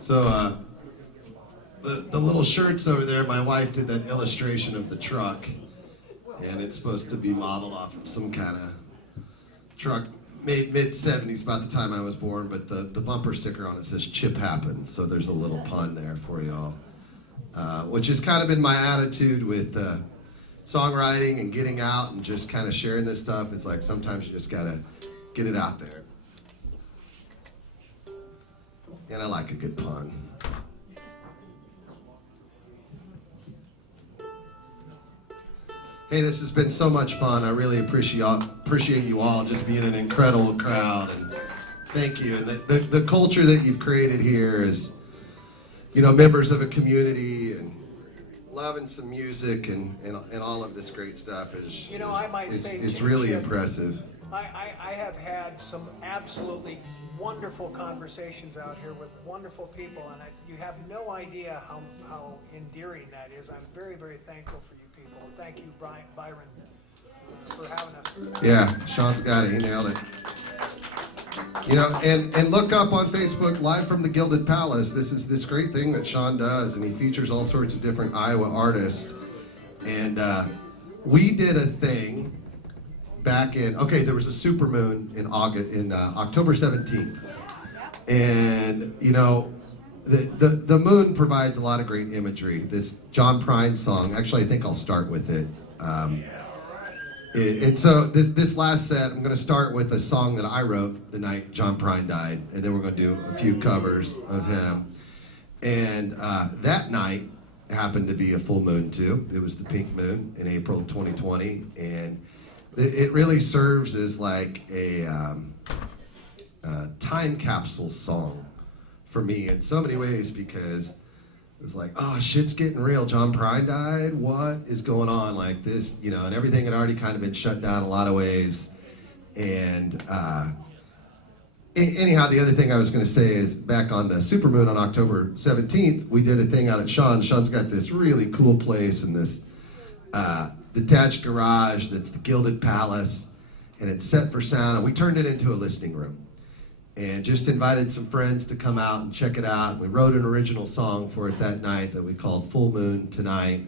So the little shirts over there, my wife did that illustration of the truck, and it's supposed to be modeled off of some kind of truck made mid-'70s, about the time I was born, but the bumper sticker on it says "Chip Happens," so there's a little pun there for y'all, which has kind of been my attitude with songwriting and getting out and just kind of sharing this stuff. It's like sometimes you just gotta get it out there. And I like a good pun. Hey, this has been so much fun. I really appreciate you all just being an incredible crowd, and thank you. And the culture that you've created here is, you know, members of a community and loving some music and all of this great stuff is, you know, I might say it's really impressive. I have had some absolutely wonderful conversations out here with wonderful people, and you have no idea how endearing that is. I'm very, very thankful for you people. Thank you, Byron, for having us. Yeah, Sean's got it. He nailed it. You know, and look up on Facebook, Live from the Gilded Palace. This is this great thing that Sean does, and he features all sorts of different Iowa artists. And we did a thing back in, there was a supermoon in October 17th. And, you know, the moon provides a lot of great imagery. This John Prine song, actually I think I'll start with it. And so this last set, I'm going to start with a song that I wrote the night John Prine died, and then we're going to do a few covers of him. And that night happened to be a full moon too. It was the pink moon in April 2020, and it really serves as like a time capsule song for me in so many ways, because it was like, oh, shit's getting real. John Prine died. What is going on? Like this, you know, and everything had already kind of been shut down in a lot of ways. And anyhow, the other thing I was going to say is back on the supermoon on October 17th, we did a thing out at Sean's. Sean's got this really cool place in this detached garage that's the Gilded Palace, and it's set for sound, and we turned it into a listening room and just invited some friends to come out and check it out. We wrote an original song for it that night that we called Full Moon Tonight,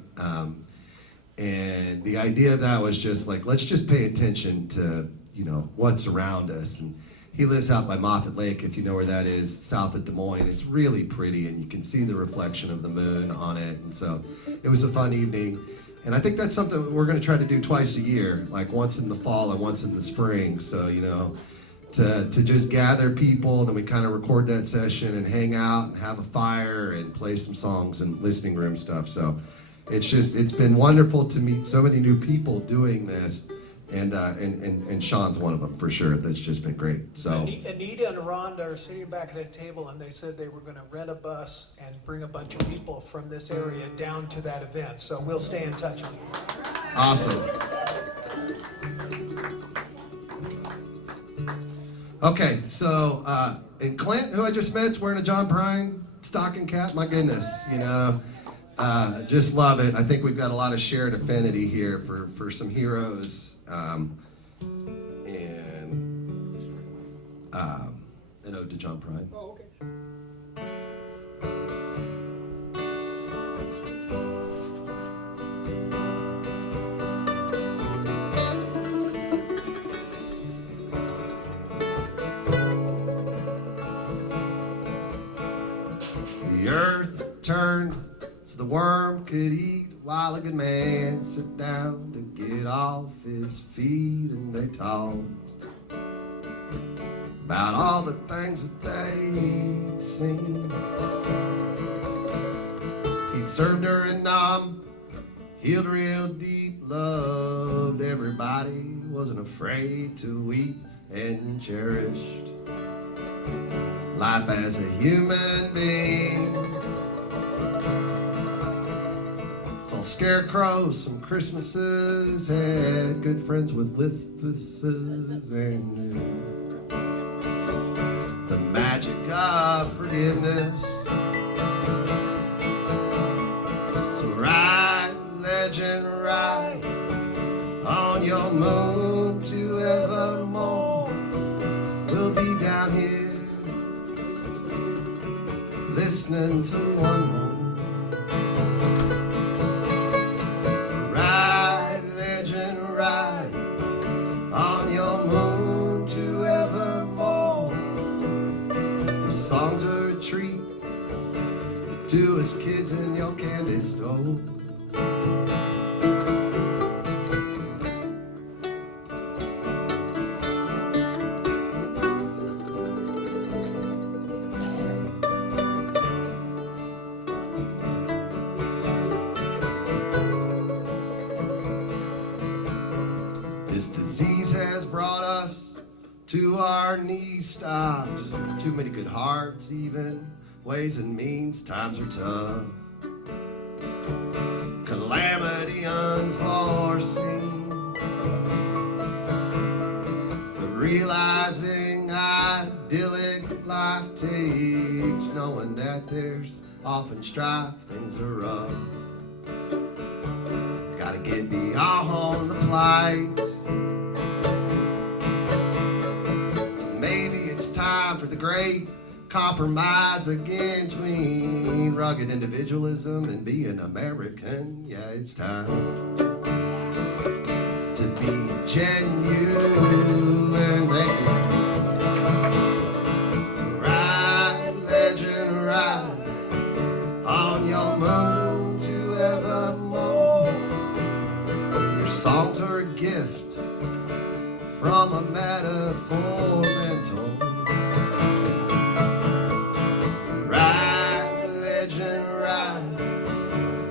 and the idea of that was just like, let's just pay attention to, you know, what's around us. And he lives out by Moffett Lake, if you know where that is, south of Des Moines. It's really pretty, and you can see the reflection of the moon on it, and so it was a fun evening. And I think that's something we're going to try to do twice a year, like once in the fall and once in the spring. So, you know, to just gather people, then we kind of record that session and hang out and have a fire and play some songs and listening room stuff. So it's been wonderful to meet so many new people doing this. And Sean's one of them for sure. That's just been great. So Anita and Rhonda are sitting back at the table, and they said they were going to rent a bus and bring a bunch of people from this area down to that event. So we'll stay in touch with you. Awesome. Okay, so and Clint, who I just met, is wearing a John Prine stocking cap. My goodness, you know. Just love it. I think we've got a lot of shared affinity here for some heroes, and an ode to John Prine. Oh, okay. The earth turned so the worm could eat, while a good man sat down to get off his feet, and they talked about all the things that they'd seen. He'd served her in Nam, healed real deep, loved everybody, wasn't afraid to weep, and cherished life as a human being. Saw scarecrows some Christmases, had good friends with Lithithas, and the magic of forgiveness. So ride, legend, ride on your moon to evermore. We'll be down here listening to one more. Ride, legend, ride on your moon to evermore. Your songs are a treat to us kids in your candy store. This disease has brought us to our knees stopped. Too many good hearts, even ways and means. Times are tough. Calamity unforeseen. But realizing idyllic life takes, knowing that there's often strife, things are rough. Gotta get beyond the plight. So maybe it's time for the great compromise again between rugged individualism and being American. Yeah, it's time to be genuine. Thank you. So ride, legend, ride on your moon to evermore. Your songs are a gift from a metaphor mental. Ride, legend, ride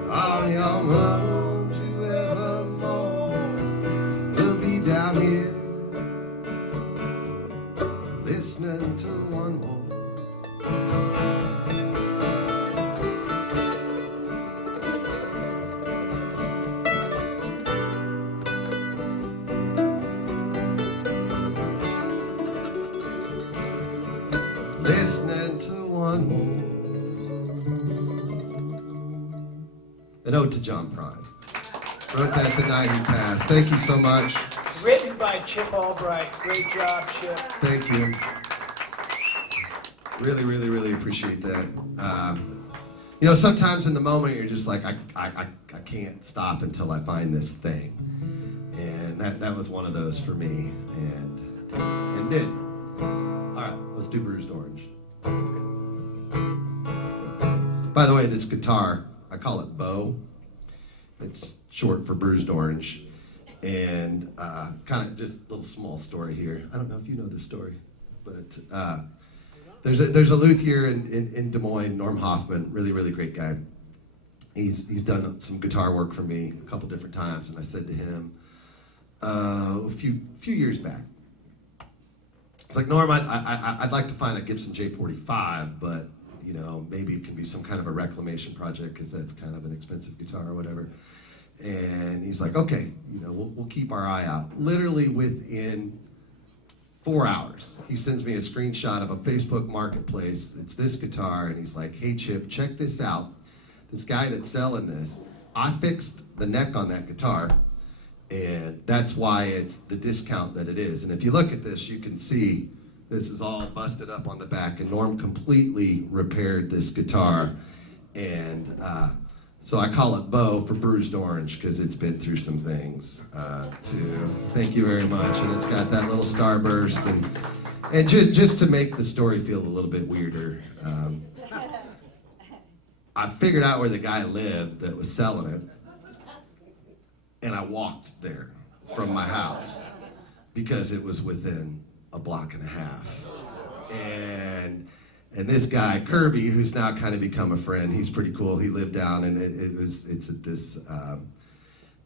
on your moon to evermore. We'll be down here listening to one more. Listening to one more. An ode to John Prine. Wrote that the night he passed. Thank you so much. Written by Chip Albright. Great job, Chip. Thank you. Really, really, really appreciate that. You know, sometimes in the moment you're just like, I can't stop until I find this thing. And that was one of those for me. And did. All right, let's do Bruised Orange. By the way, this guitar, I call it Bo. It's short for Bruised Orange. And kind of just a little small story here. I don't know if you know this story, but there's a luthier in Des Moines, Norm Hoffman, really, really great guy. He's done some guitar work for me a couple different times, and I said to him a few years back, it's like, Norm, I'd like to find a Gibson J45, but you know, maybe it can be some kind of a reclamation project because that's kind of an expensive guitar or whatever. And he's like, okay, you know, we'll keep our eye out. Literally within 4 hours, he sends me a screenshot of a Facebook marketplace. It's this guitar, and he's like, hey, Chip, check this out. This guy that's selling this, I fixed the neck on that guitar, and that's why it's the discount that it is. And if you look at this, you can see this is all busted up on the back, and Norm completely repaired this guitar. And so I call it Bo for Bruised Orange because it's been through some things too. Thank you very much. And it's got that little starburst, and just to make the story feel a little bit weirder, I figured out where the guy lived that was selling it, and I walked there from my house because it was within a block and a half. And this guy, Kirby, who's now kind of become a friend, he's pretty cool. He lived down, and it's at this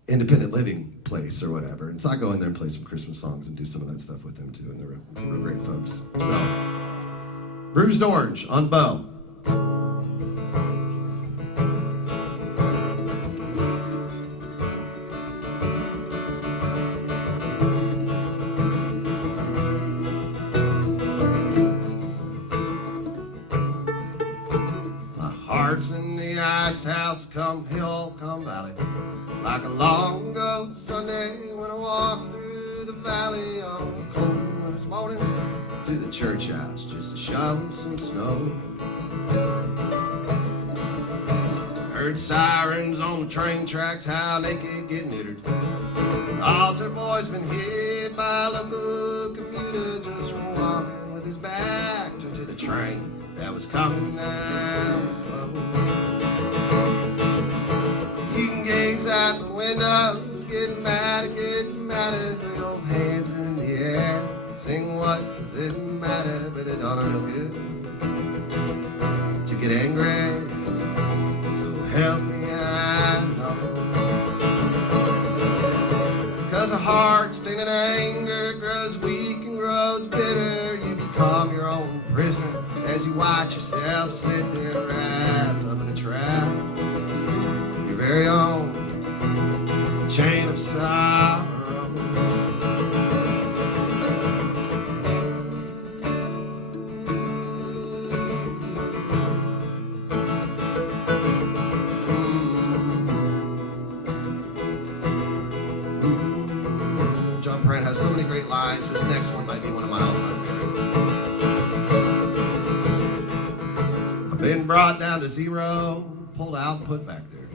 independent living place or whatever. And so I go in there and play some Christmas songs and do some of that stuff with them too, and they're real great folks. So, Bruised Orange on Bo. Hearts in the ice house, come hill, come valley. Like a long ago Sunday when I walked through the valley on a cold winter's morning to the church house just to shovel some snow. Heard sirens on the train tracks, how naked getting littered. Altar boy's been hit by a local commuter just from walking with his back to the train that was coming down slow. You can gaze out the window, get mad, throw your hands in the air. Sing what does it matter, but it don't no good to get angry. So help me, I know. 'Cause a heart stained anger grows weak and grows bitter. You become your own prisoner as you watch yourself sit there wrapped up in a trap. Your very own chain of sorrow. John Pratt has so many great lines. This next one might be one of my all-time favorites. I've been brought down to zero, pulled out and put back there.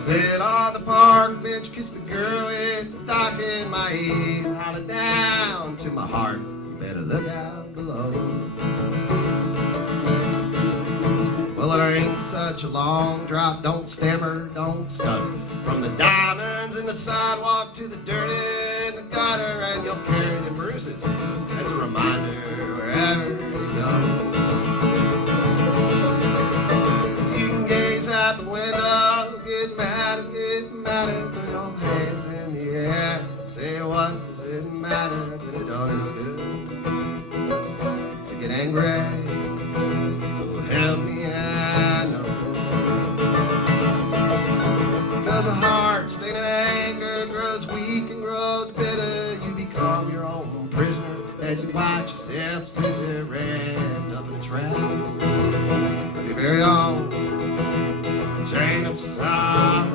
Sit on the park bench, kiss the girl with the dock in my head, hollered down to my heart, you better look out below. Well, it ain't such a long drop, don't stammer, don't stutter. From the diamonds in the sidewalk to the dirt in the gutter, and you'll carry the bruises as a reminder wherever you go. You can gaze out the window, get mad, throw your hands in the air. Say what does it matter, but it don't any good to get angry. So help me, I know. 'Cause a heart stained in anger grows weak and grows bitter. You become your own prisoner as you watch yourself sit there wrapped up in a trap of your very own chain of sorrow.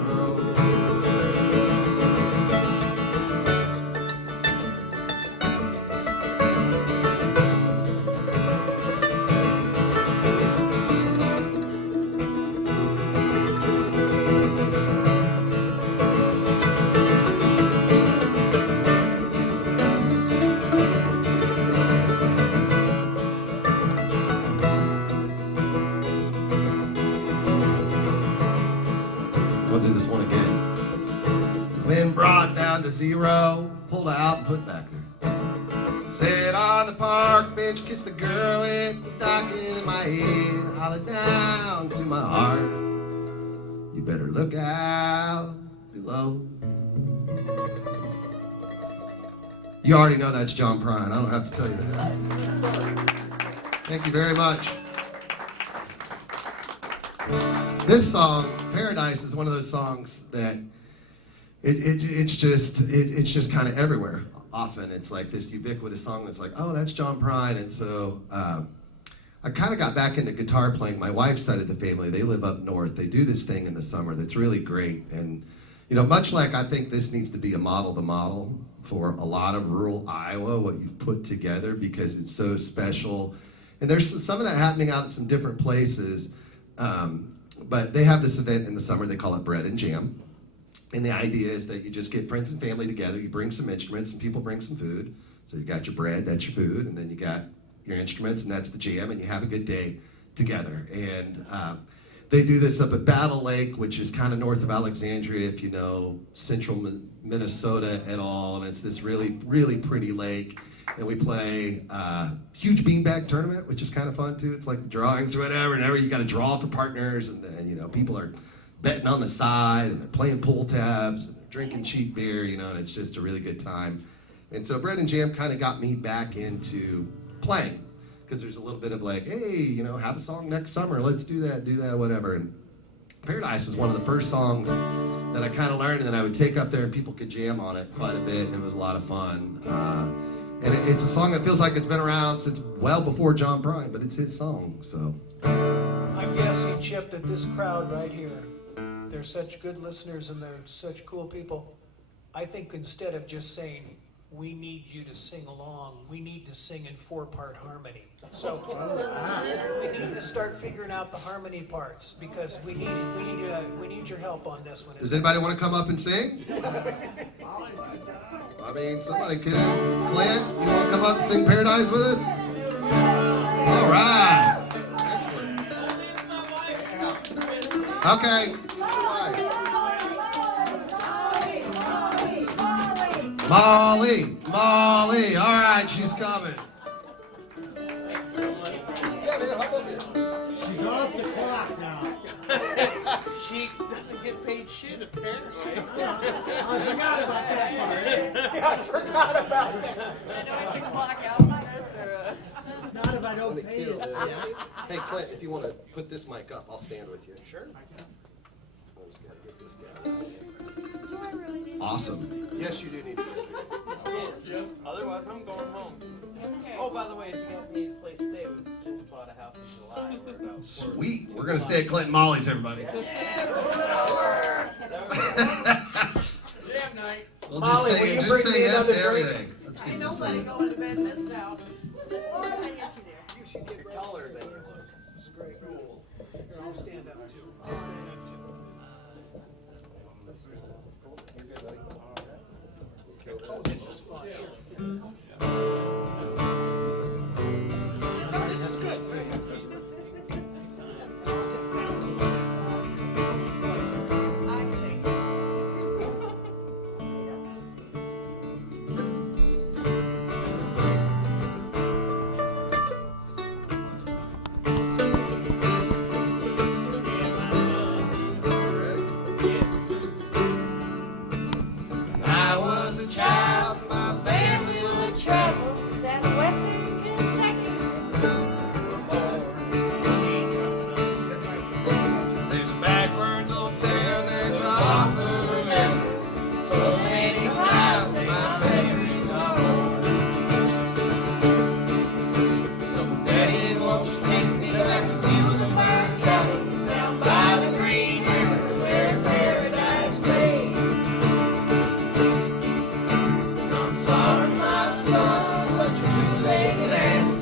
We'll do this one again. Been brought down to zero, pulled out and put back there. Sit on the park bench, kiss the girl with the dock in my head, holler down to my heart, you better look out below. You already know that's John Prine. I don't have to tell you that. Thank you very much. This song, Paradise, is one of those songs that it's just kind of everywhere. Often it's like this ubiquitous song that's like, oh, that's John Prine. And so I kind of got back into guitar playing. My wife's side of the family, they live up north. They do this thing in the summer that's really great. And you know, much like I think this needs to be a model for a lot of rural Iowa, what you've put together, because it's so special. And there's some of that happening out in some different places. But they have this event in the summer, they call it Bread and Jam. And the idea is that you just get friends and family together, you bring some instruments, and people bring some food. So you got your bread, that's your food, and then you got your instruments, and that's the jam, and you have a good day together. And they do this up at Battle Lake, which is kind of north of Alexandria, if you know central Minnesota at all. And it's this really, really pretty lake. And we play a huge beanbag tournament, which is kind of fun too. It's like the drawings or whatever, and you got to draw for partners, and then, you know, people are betting on the side, and they're playing pull tabs, and they're drinking cheap beer, you know, and it's just a really good time. And so Bread and Jam kind of got me back into playing, because there's a little bit of like, hey, you know, have a song next summer, let's do that, whatever. And Paradise is one of the first songs that I kind of learned, and then I would take up there, and people could jam on it quite a bit, and it was a lot of fun. And it's a song that feels like it's been around since well before John Prine, but it's his song, so. I'm guessing, Chip, that this crowd right here, they're such good listeners and they're such cool people. I think instead of just saying we need you to sing along. We need to sing in 4-part harmony. So we need to start figuring out the harmony parts because we need your help on this one. Does anybody want to come up and sing? I mean, somebody could. Clint, you want to come up and sing Paradise with us? All right. Excellent. Okay. Molly. All right, she's coming. She's off the clock now. She doesn't get paid shit, apparently. I forgot about that part. Yeah, I forgot about that. I know I have to clock out on this or Not if I don't pay it. Hey, Clint, if you want to put this mic up, I'll stand with you. Sure. I just gotta get this guy. Awesome. Yes, you do need to. Otherwise, I'm going home. Oh, by the way, if you guys need a place to stay, we just bought a house in July. We're about Sweet. We're gonna stay at Clint and Molly's, everybody. Damn night. We'll Molly, will you just bring say me yes another to drink? everything. Let's get ain't this nobody in. going to bed in this town. You're taller than you was. This is great. Here, I'll stand up too. Oh, this is fun. No, this is good. I see. I was a child, my family would travel. Down in Western Kentucky. There's backwards old town that's awful to remember. So many times my memories are worn. So Daddy, won't you take me back to Muhlenberg County, down by the Green River where paradise lay. I'm sorry, my son, but you're too late to ask.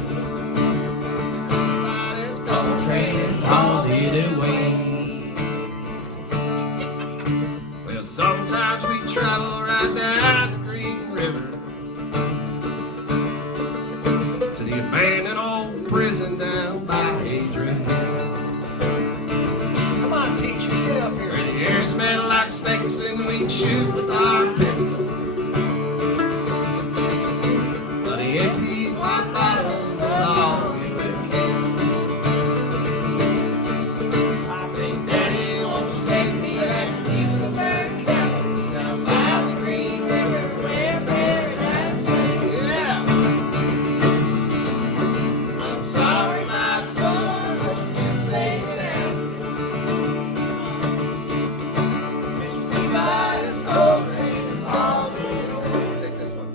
This gold train is hauled away. Well, sometimes we travel right down the Green River to the abandoned old prison down by Adrian. Come on, Peaches, get up Where here. the air smelled like snakes and we'd shoot with our pistols. But he emptied my bottles and all we would kill. I say, Daddy, won't you take me back to Muhlenberg County, down by the Green River where paradise lay? Yeah. I'm sorry, my son, but you're too late to ask. Everybody's cold trains all day. Take this one.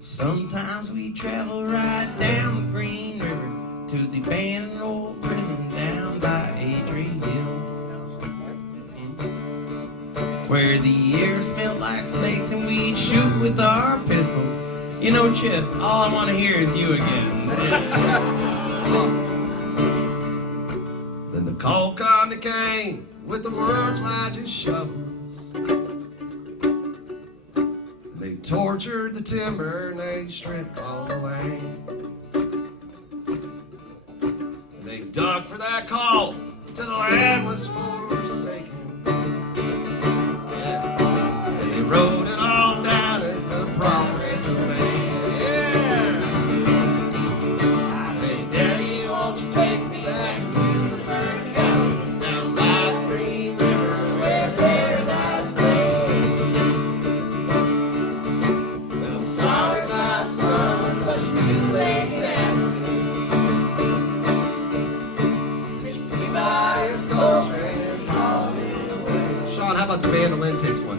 Sometimes we travel right down the Green River to the abandoned old prison down by Adrianville, where the air smelled like snakes and we'd shoot with our pistols. You know, Chip, all I want to hear is you again. Then the cold company came with the words like just shovels. They tortured the timber and they stripped all the land. And they dug for that call till the land was forsaken. Yeah. And they wrote it all down as the progress of man. Yeah. I say, Daddy, won't you take me back to Muhlenberg County, down by the Green River where paradise lay? Well, I'm sorry, my son, but you're too late to ask me. Everybody's cold train is hauling away. Sean, how about the mandolin takes one?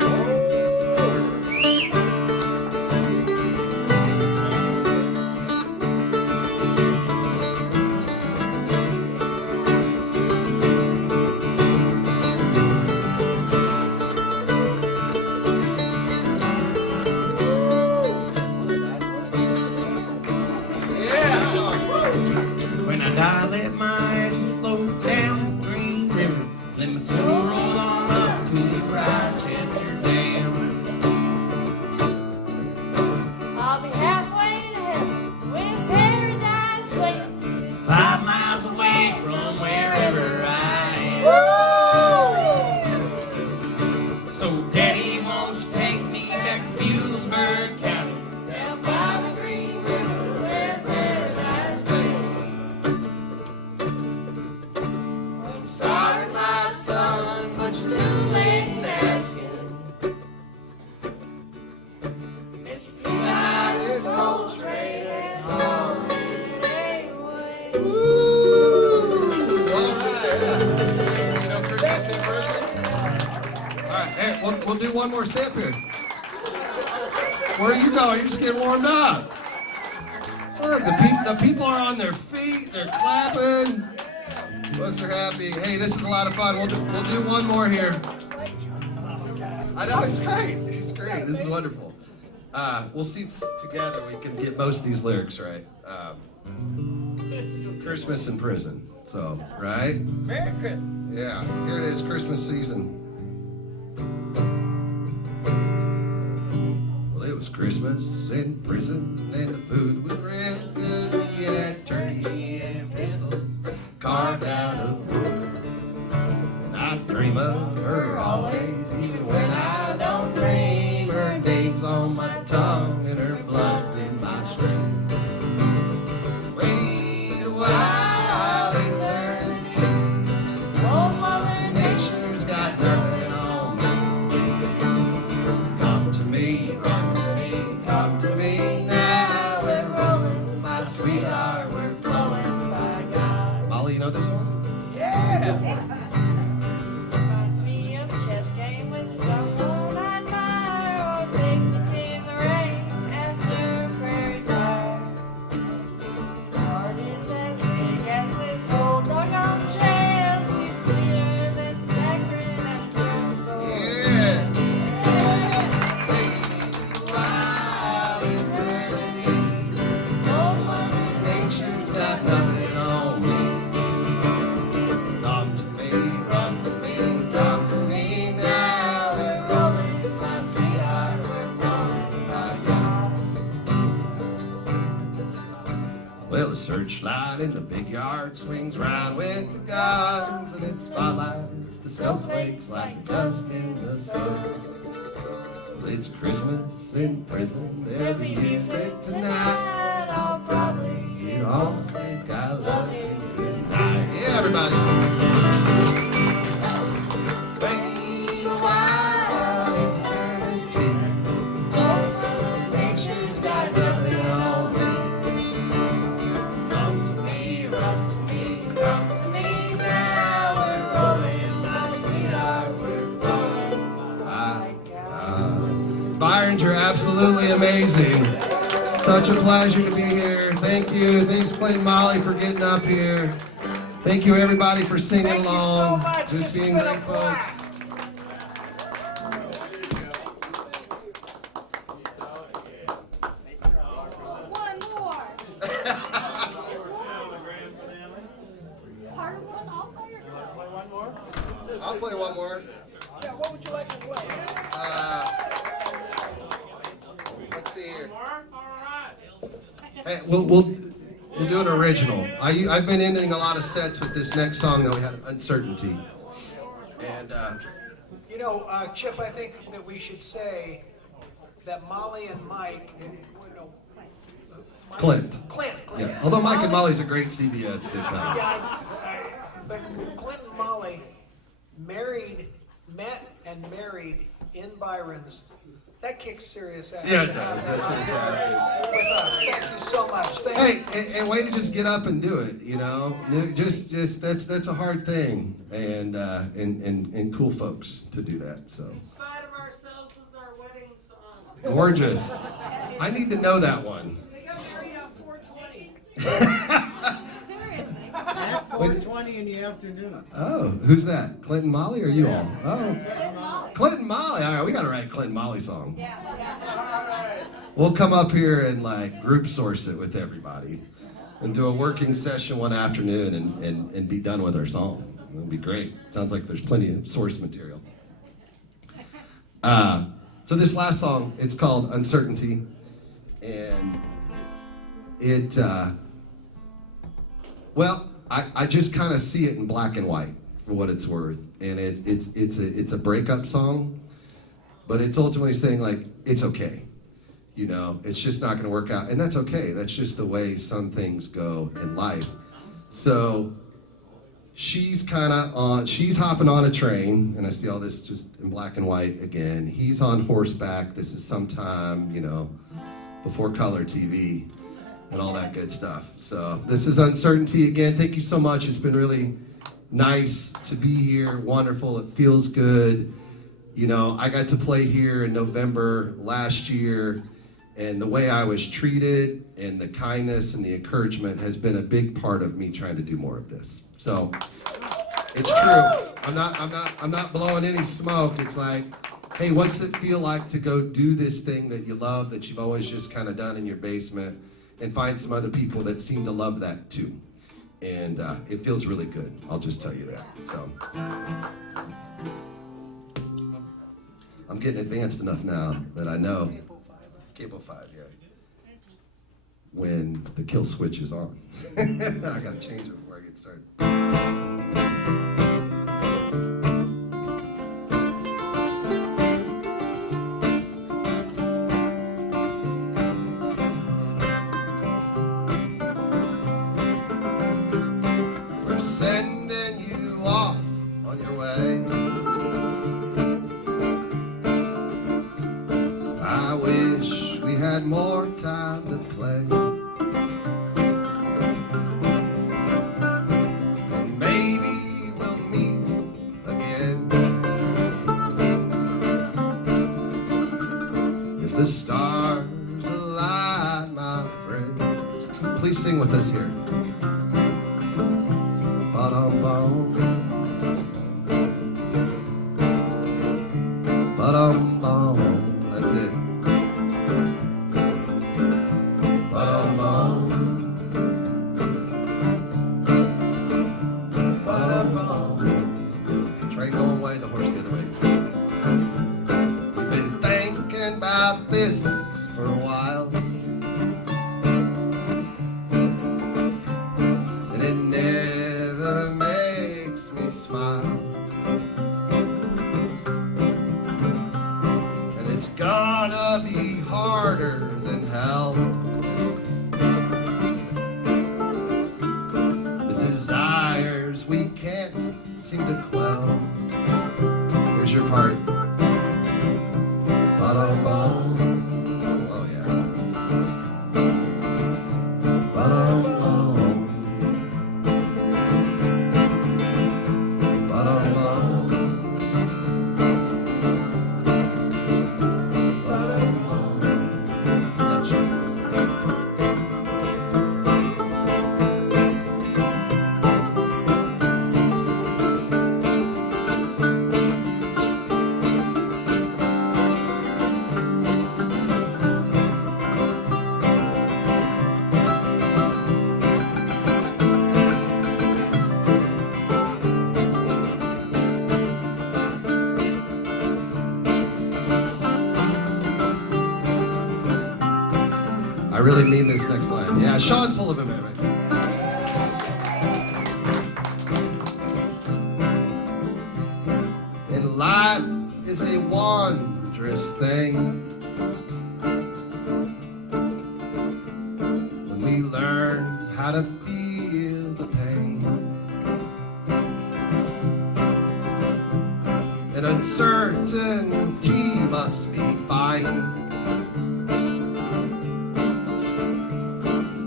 And I let my ashes float down the Green River. Let my soul roll on up to Rochester Dam. I'll be halfway to heaven when paradise waits. 5 miles away from wherever I am. So Daddy, won't you take me back to Muhlenberg County, down by the Green River where paradise waits. I'm sorry, my son, but you're too late in asking. It's midnight, it's cold, straight as holiday way. Woo! All right. You know Christmas in prison? All right, hey, we'll do one more step here. Where are you going? You're just getting warmed up. Look, the people are on their feet. They're clapping. Folks are happy. Hey, this is a lot of fun. We'll do one more here. I know, it's great. It's great. This is wonderful. We'll see if together we can get most of these lyrics right. Christmas in prison. So, right? Merry Christmas. Yeah, here it is, Christmas season. Well, it was Christmas in prison, and the food was real good. We had turkey and pistols carved out of wood. And I dream of her always, even when I don't dream. Her name's on my tongue, and her blood's in my stream. Wait a while, eternity. Oh, Mother Nature's got nothing on me. Come to me, come to me, come to me now. We're rolling, my sweetheart, we're flowing by God. Molly, you know this one? reminds me of a chess game with someone I admire, or picnic in the rain after a prairie fire. My heart is as big as this whole doggone jail. She's sweeter than saccharin at a drugstore. Yeah. Wait a while, eternity. Oh, Mother Nature's got nothing on me. Come to me, come to me, come to me now. We're rolling, my sweetheart, we're flowing by God. Well, the searchlight in the big yard swings round with the gardens, and it spotlights the snowflakes like the dust in the sun. Well, it's Christmas in prison, there'll be music tonight. I'll probably get homesick, I love you, good night. Yeah, everybody. Wait a while, eternity. Nature's got nothing on me. Come to me, run to me, come to me now. We're rolling, my sweetheart, we're flowing by God. Byron, you're absolutely amazing. Such a pleasure to be here. Thank you. Thanks, Clinton Molly, for getting up here. Thank you, everybody, for singing Thank you so along. much. Just This being has been a great folks. blast. One more. Part of one, I'll play yourself. Play one more? I'll play one more. Yeah, what would you like to play? Let's see here. All right. Hey, we'll do an original. I've been ending a lot of sets with this next song that we had, Uncertainty. And You know, Chip, I think that we should say that Molly and Mike, no, Mike- Clint. Clint. Yeah. Although Mike and Molly's a great CBS sitcom. Yeah, but Clint and Molly met and married in Byron's. That kicks serious ass. Yeah, it does. That's fantastic. With us. Thank you so much. Thank you. Hey, and way to just get up and do it. You know, just that's a hard thing, and cool folks to do that. So In spite of ourselves was our wedding song. gorgeous. I need to know that one. They got married on 420. Seriously. At 4:20 in the afternoon. Oh, who's that? Clinton Molly or you all? Oh, Good Molly. Clinton Molly. All right, we got to write a Clinton Molly song. Yeah. We'll come up here and like group source it with everybody. and do a working session one afternoon and be done with our song. It would be great. Sounds like there's plenty of source material. So this last song, it's called Uncertainty, and it, well, I just kind of see it in black and white for what it's worth, and it's a breakup song, but it's ultimately saying like it's okay, you know, it's just not going to work out, and that's okay. That's just the way some things go in life. So she's hopping on a train, and I see all this just in black and white again. He's on horseback. This is sometime, you know, before color TV and all that good stuff. So this is Uncertainty again. Thank you so much. It's been really nice to be here. Wonderful. It feels good. You know, I got to play here in November last year, and the way I was treated and the kindness and the encouragement has been a big part of me trying to do more of this. So it's true. I'm not blowing any smoke. It's like, hey, what's it feel like to go do this thing that you love, that you've always just kind of done in your basement, and find some other people that seem to love that too. And it feels really good. I'll just tell you that. So I'm getting advanced enough now that I know Cable 5, yeah. When the kill switch is on. I gotta change it before I get started. We're sending you off on your way. I wish we had more time to play. And maybe we'll meet again. If the stars align, my friend. Please sing with us here. Ba-dum-bum. Ba-dum-bum. That's it. Ba-dum-bum. Ba-dum-bum. Train going away, the horse the other way. We've been thinking about this for a while, and it never makes me smile. And it's gonna be harder than hell. The desires we can't seem to quell. Here's your part. Ba-dum-bum. Oh yeah. Ba-dum-bum. Ba-dum-bum. Ba-dum-bum. That's it. I really mean this next line. Yeah, Sean Sullivan, man, right? And life is a wondrous thing when we learn how to feel the pain. And uncertainty must be fine,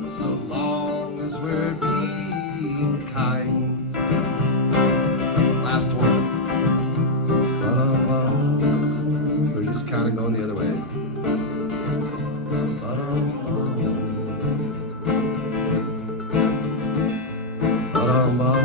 so long as we're being kind. Last one. Ba-dum-bum. We're just kind of going the other way. Ba-dum-bum. Ba-dum-bum.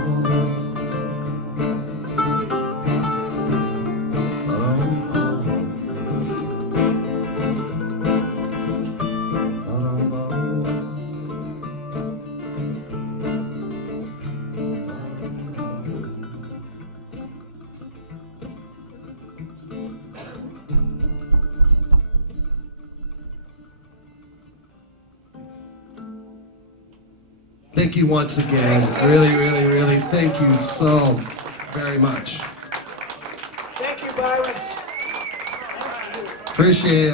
Thank you once again. Really, really, really, thank you so very much. Thank you, Byron. Appreciate it.